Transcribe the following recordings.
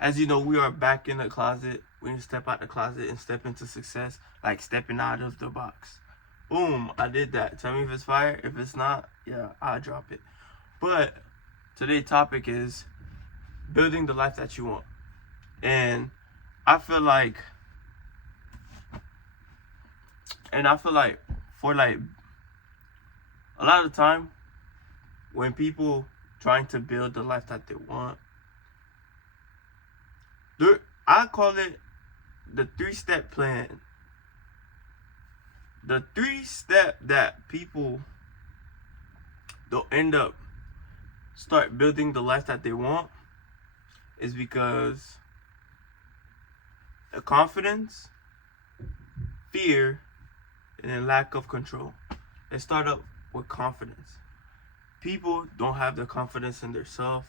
As you know, we are back in the closet. We need to step out the closet and step into success, like stepping out of the box. Boom, I did that. Tell me if it's fire. If it's not, yeah, I'll drop it. But today's topic is building the life that you want. And I feel like, for like a lot of time, when people trying to build the life that they want, I call it the 3-step plan. The 3-step that people don't end up start building the life that they want is because of confidence, fear, and then lack of control. Let's start up with confidence. People don't have the confidence in themselves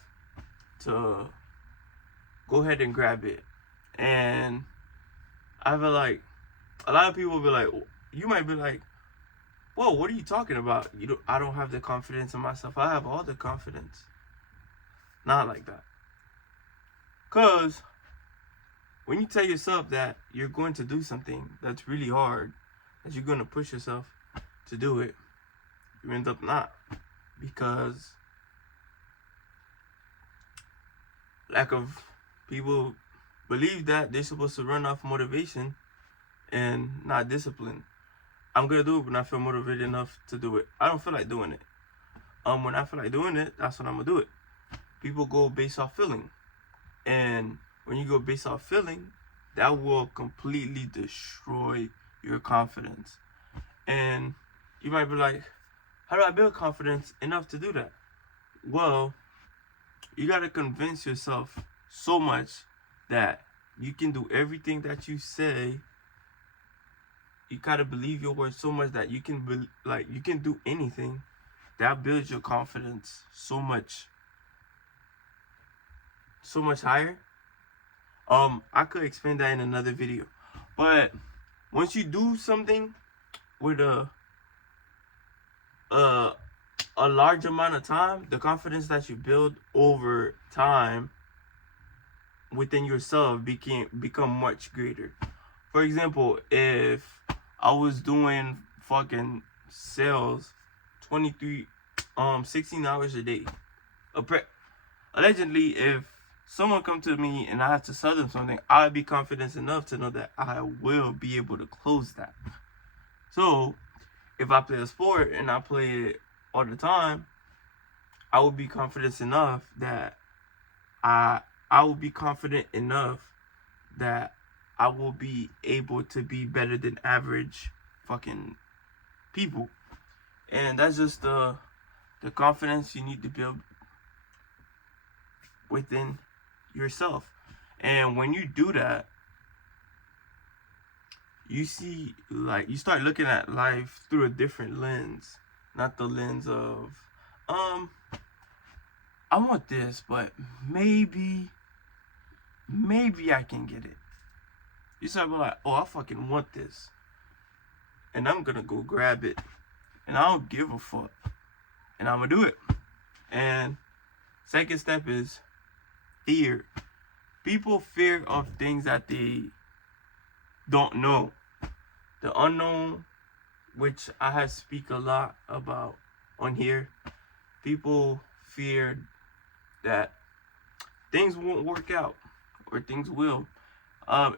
to go ahead and grab it. And I feel like a lot of people be like, you might be like, whoa, what are you talking about? I don't have the confidence in myself. I have all the confidence. Not like that. Because when you tell yourself that you're going to do something that's really hard, that you're going to push yourself to do it, you end up not. Because lack of people believe that they're supposed to run off motivation and not discipline. I'm gonna do it when I feel motivated enough to do it. I don't feel like doing it. When I feel like doing it, that's when I'm gonna do it. People go based off feeling, and when you go based off feeling, that will completely destroy your confidence. And you might be like, how do I build confidence enough to do that? Well, you gotta convince yourself so much that you can do everything that you say. You gotta believe your words so much that you can you can do anything. That builds your confidence so much higher. I could explain that in another video. But once you do something with a large amount of time, the confidence that you build over time within yourself become much greater. For example, if I was doing fucking sales 16 hours a day, allegedly, if someone come to me and I have to sell them something, I'd be confident enough to know that I will be able to close that. So if I play a sport and I play it all the time, I will be confident enough that I will be confident enough that I will be able to be better than average fucking people. And that's just the confidence you need to build within yourself. And when you do that, you see, like, you start looking at life through a different lens. Not the lens of, I want this, but maybe I can get it. You start like, oh, I fucking want this. And I'm gonna go grab it. And I don't give a fuck. And I'm gonna do it. And second step is fear. People fear of things that they don't know. The unknown, which I have speak a lot about on here. People fear that things won't work out, or things will.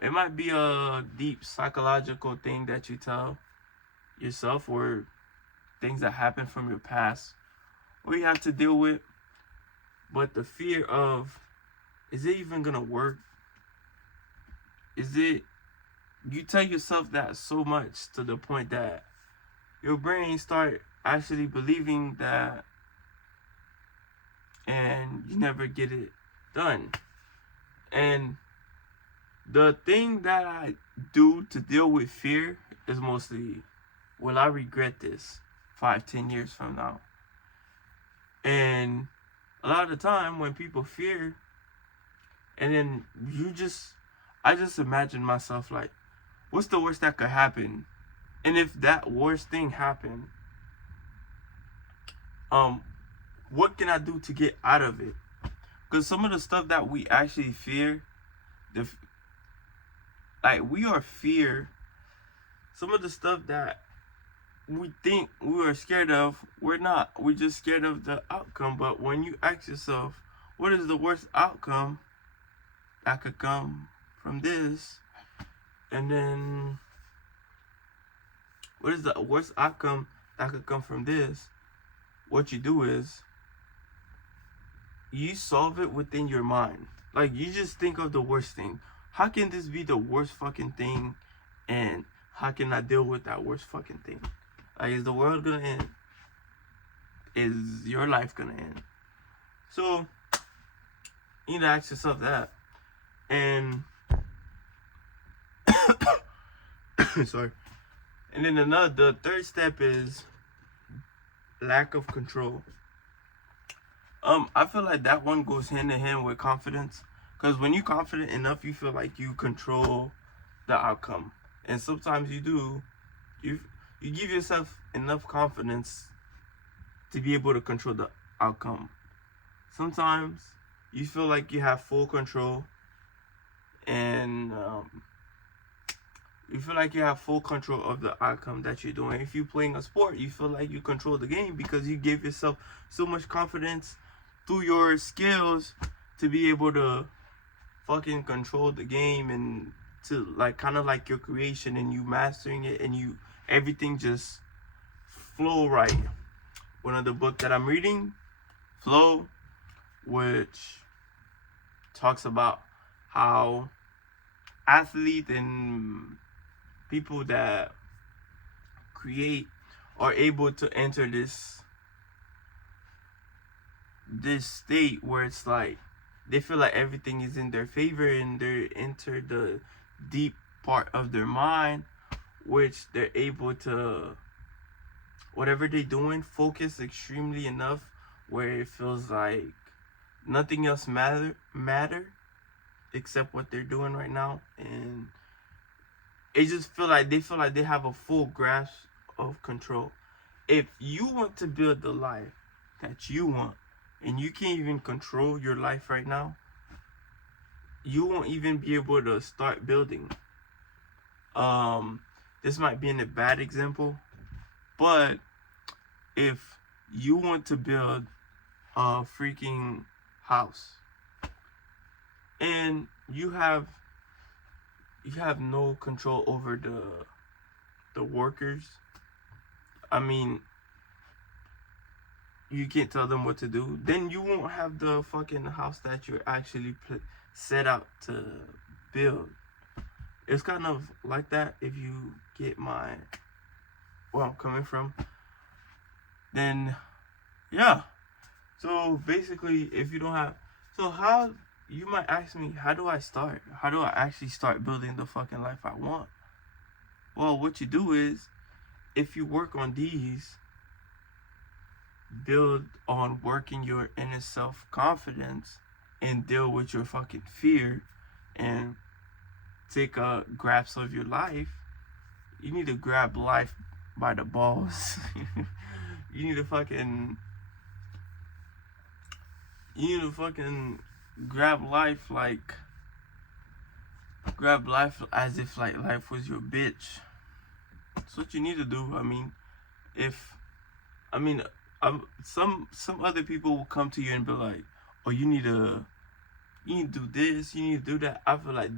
It might be a deep psychological thing that you tell yourself, or things that happen from your past, or you have to deal with. But the fear of, is it even gonna work? You tell yourself that so much to the point that your brain start actually believing that, and you never get it done. And the thing that I do to deal with fear is mostly, will I regret this 5-10 years from now? And a lot of the time when people fear, and then I just imagine myself like, what's the worst that could happen? And if that worst thing happened, what can I do to get out of it? Because some of the stuff that we actually fear the like we are fear. Some of the stuff that we think we are scared of, we're not. We're just scared of the outcome. But when you ask yourself, what is the worst outcome that could come from this? And then, what is the worst outcome that could come from this? What you do is, you solve it within your mind. Like, you just think of the worst thing. How can this be the worst fucking thing? And how can I deal with that worst fucking thing? Like, is the world gonna end? Is your life gonna end? So, you need to ask yourself that. And, sorry. And then the third step is lack of control. I feel like that one goes hand in hand with confidence. Because when you're confident enough, you feel like you control the outcome. And sometimes you do. You give yourself enough confidence to be able to control the outcome. Sometimes you feel like you have full control. And you feel like you have full control of the outcome that you're doing. If you're playing a sport, you feel like you control the game because you give yourself so much confidence through your skills to be able to fucking control the game and to like kind of like your creation and you mastering it and you everything just flow right. One of the book that I'm reading, Flow, which talks about how athletes and people that create are able to enter this state where it's like they feel like everything is in their favor and they enter the deep part of their mind, which they're able to, whatever they're doing, focus extremely enough where it feels like nothing else matter except what they're doing right now. And it just feel like they have a full grasp of control. If you want to build the life that you want and you can't even control your life right now, you won't even be able to start building. This might be a bad example, but if you want to build a freaking house and you have no control over the workers, I mean, you can't tell them what to do, then you won't have the fucking house that you're actually set out to build. It's kind of like that, if you get where I'm coming from. Then, yeah. So basically, if you don't have, so how, you might ask me, how do I start? How do I actually start building the fucking life I want? Well, what you do is, if you work on these, build on working your inner self-confidence and deal with your fucking fear and take a grasp of your life, you need to grab life by the balls. You need to fucking grab life as if like life was your bitch. That's what you need to do. Some other people will come to you and be like, oh, you need to do this, you need to do that. I feel like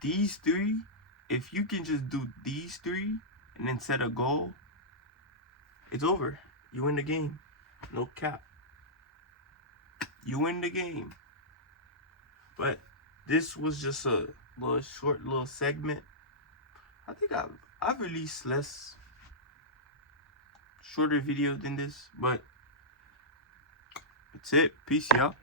these three, if you can just do these three and then set a goal, it's over. You win the game. No cap. You win the game. But this was just a short segment. I think I've released shorter video than this, but that's it. Peace, y'all.